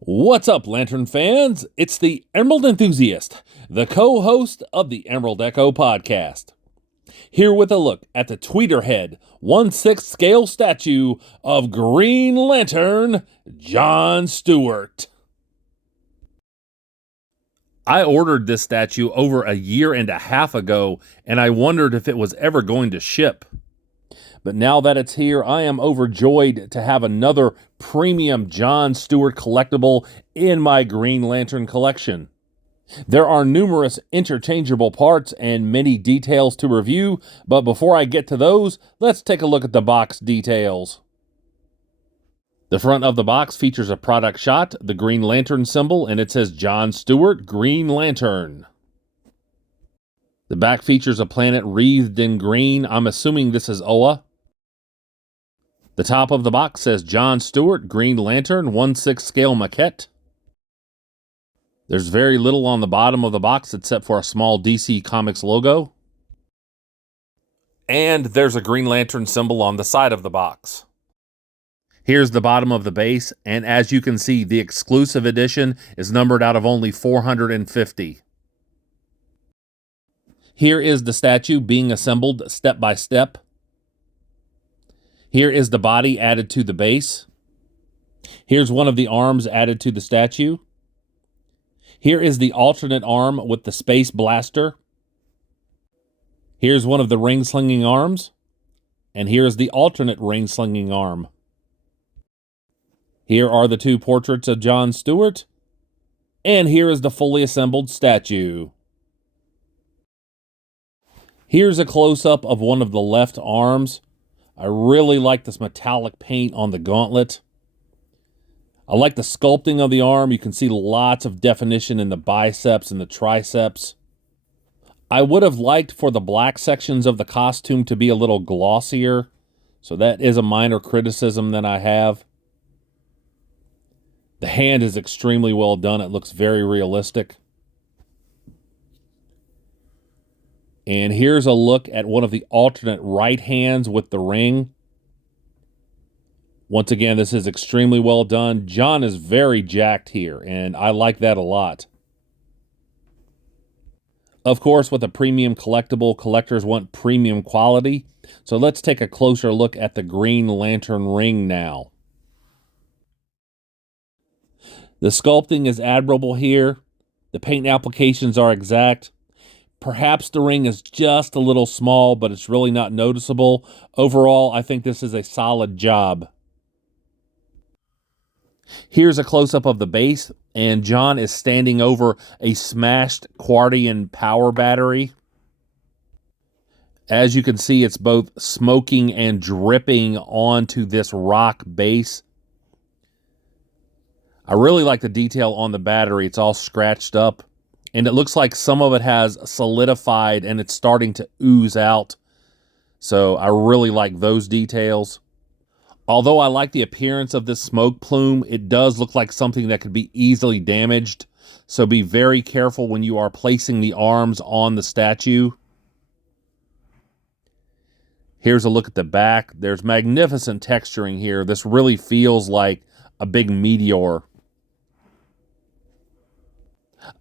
What's up, Lantern fans? It's the Emerald Enthusiast, the co-host of the Emerald Echo podcast. Here with a look at the Tweeterhead 1/6 scale statue of Green Lantern, John Stewart. I ordered this statue over a year and a half ago, and I wondered if it was ever going to ship. But now that it's here, I am overjoyed to have another premium John Stewart collectible in my Green Lantern collection. There are numerous interchangeable parts and many details to review, but before I get to those, let's take a look at the box details. The front of the box features a product shot, the Green Lantern symbol, and it says John Stewart, Green Lantern. The back features a planet wreathed in green. I'm assuming this is Oa. The top of the box says John Stewart, Green Lantern, 1/6 scale maquette. There's very little on the bottom of the box except for a small DC Comics logo. And there's a Green Lantern symbol on the side of the box. Here's the bottom of the base, and as you can see, the exclusive edition is numbered out of only 450. Here is the statue being assembled step by step. Here is the body added to the base. Here's one of the arms added to the statue. Here is the alternate arm with the space blaster. Here's one of the ring-slinging arms. And here's the alternate ring-slinging arm. Here are the two portraits of John Stewart. And here is the fully assembled statue. Here's a close-up of one of the left arms. I really like this metallic paint on the gauntlet. I like the sculpting of the arm. You can see lots of definition in the biceps and the triceps. I would have liked for the black sections of the costume to be a little glossier, so that is a minor criticism that I have. The hand is extremely well done. It looks very realistic. And here's a look at one of the alternate right hands with the ring. Once again, this is extremely well done. John is very jacked here, and I like that a lot. Of course, with a premium collectible, collectors want premium quality. So let's take a closer look at the Green Lantern ring now. The sculpting is admirable here. The paint applications are exact. Perhaps the ring is just a little small, but it's really not noticeable. Overall, I think this is a solid job. Here's a close-up of the base, and John is standing over a smashed Quardian power battery. As you can see, it's both smoking and dripping onto this rock base. I really like the detail on the battery. It's all scratched up. And it looks like some of it has solidified and it's starting to ooze out. So I really like those details. Although I like the appearance of this smoke plume, it does look like something that could be easily damaged. So be very careful when you are placing the arms on the statue. Here's a look at the back. There's magnificent texturing here. This really feels like a big meteor.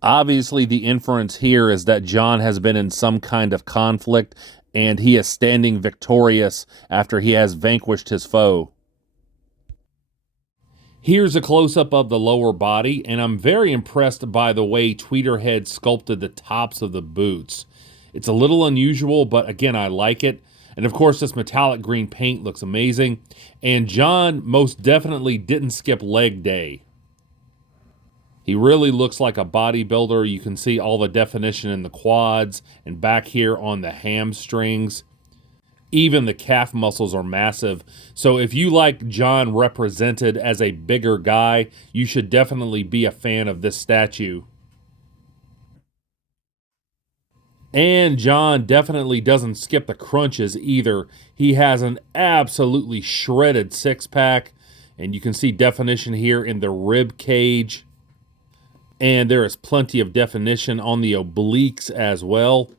Obviously, the inference here is that John has been in some kind of conflict, and he is standing victorious after he has vanquished his foe. Here's a close-up of the lower body, and I'm very impressed by the way Tweeterhead sculpted the tops of the boots. It's a little unusual, but again, I like it. And of course, this metallic green paint looks amazing. And John most definitely didn't skip leg day. He really looks like a bodybuilder. You can see all the definition in the quads and back here on the hamstrings. Even the calf muscles are massive. So if you like John represented as a bigger guy, you should definitely be a fan of this statue. And John definitely doesn't skip the crunches either. He has an absolutely shredded six-pack, and you can see definition here in the rib cage. And there is plenty of definition on the obliques as well.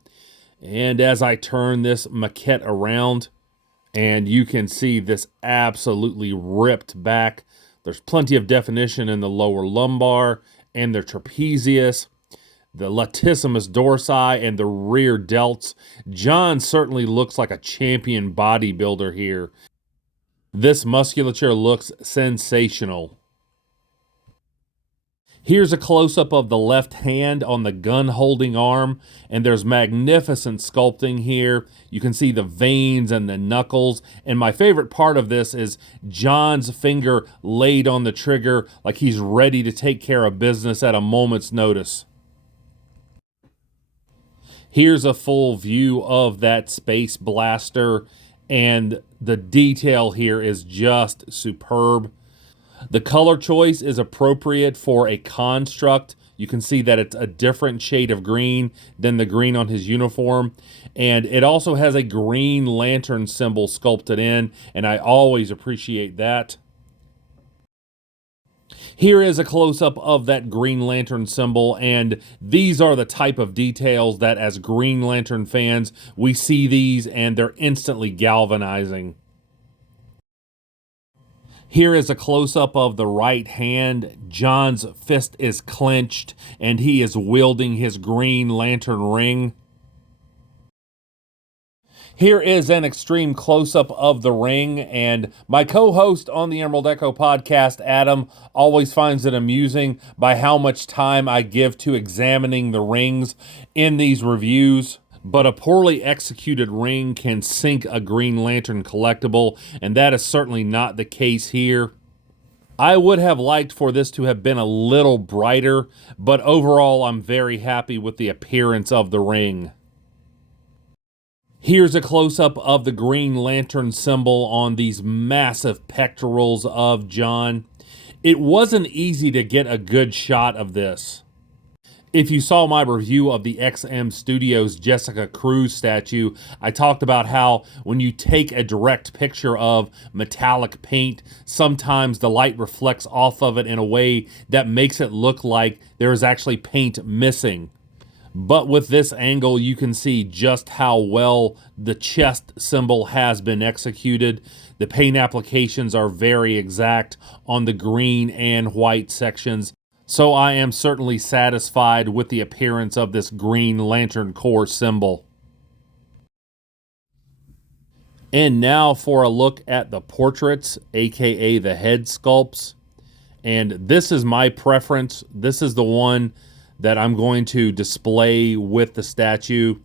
And as I turn this maquette around, and you can see this absolutely ripped back, There's plenty of definition in the lower lumbar and the trapezius, the latissimus dorsi, and the rear delts. John certainly looks like a champion bodybuilder here. This musculature looks sensational. Here's a close-up of the left hand on the gun-holding arm, and there's magnificent sculpting here. You can see the veins and the knuckles, and my favorite part of this is John's finger laid on the trigger like he's ready to take care of business at a moment's notice. Here's a full view of that space blaster, and the detail here is just superb. The color choice is appropriate for a construct. You can see that it's a different shade of green than the green on his uniform. And it also has a Green Lantern symbol sculpted in, and I always appreciate that. Here is a close-up of that Green Lantern symbol, and these are the type of details that as Green Lantern fans, we see these and they're instantly galvanizing. Here is a close-up of the right hand. John's fist is clenched and he is wielding his Green Lantern ring. Here is an extreme close-up of the ring, and my co-host on the Emerald Echo podcast, Adam, always finds it amusing by how much time I give to examining the rings in these reviews. But a poorly executed ring can sink a Green Lantern collectible, and that is certainly not the case here. I would have liked for this to have been a little brighter, but overall I'm very happy with the appearance of the ring. Here's a close-up of the Green Lantern symbol on these massive pectorals of John. It wasn't easy to get a good shot of this. If you saw my review of the XM Studios Jessica Cruz statue, I talked about how when you take a direct picture of metallic paint, sometimes the light reflects off of it in a way that makes it look like there is actually paint missing. But with this angle, you can see just how well the chest symbol has been executed. The paint applications are very exact on the green and white sections. So I am certainly satisfied with the appearance of this Green Lantern Corps symbol. And now for a look at the portraits, aka the head sculpts. And this is my preference. This is the one that I'm going to display with the statue.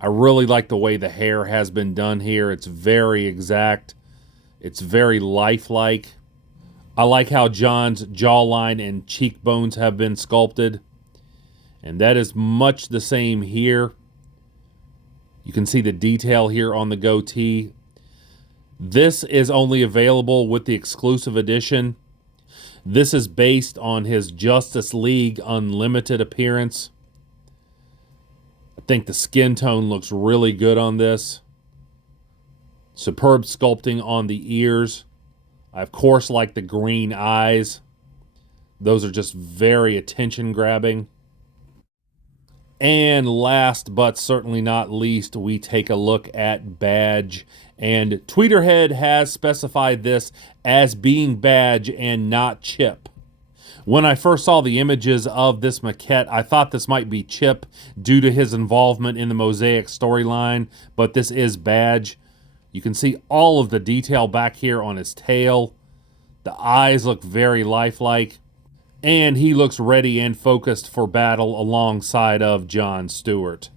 I really like the way the hair has been done here. It's very exact. It's very lifelike. I like how John's jawline and cheekbones have been sculpted. And that is much the same here. You can see the detail here on the goatee. This is only available with the exclusive edition. This is based on his Justice League Unlimited appearance. I think the skin tone looks really good on this. Superb sculpting on the ears. I, of course, like the green eyes. Those are just very attention-grabbing. And last but certainly not least, we take a look at Badge. And Tweeterhead has specified this as being Badge and not Chip. When I first saw the images of this maquette, I thought this might be Chip due to his involvement in the Mosaic storyline, but this is Badge. You can see all of the detail back here on his tail. The eyes look very lifelike. And he looks ready and focused for battle alongside of John Stewart.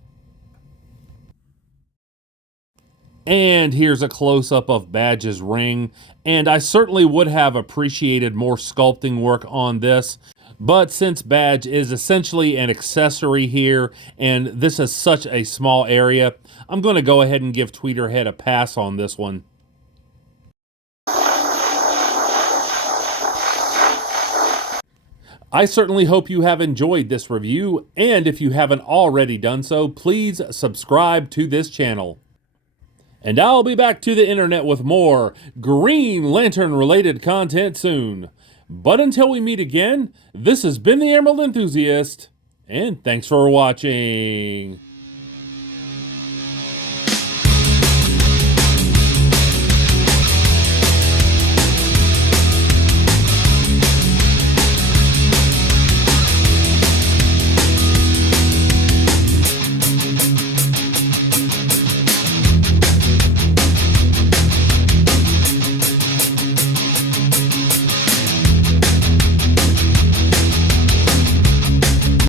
And here's a close-up of Badge's ring. And I certainly would have appreciated more sculpting work on this. But since Badge is essentially an accessory here, and this is such a small area, I'm going to go ahead and give Tweeterhead a pass on this one. I certainly hope you have enjoyed this review, and if you haven't already done so, please subscribe to this channel. And I'll be back to the internet with more Green Lantern related content soon. But until we meet again, this has been the Emerald Enthusiast, and thanks for watching.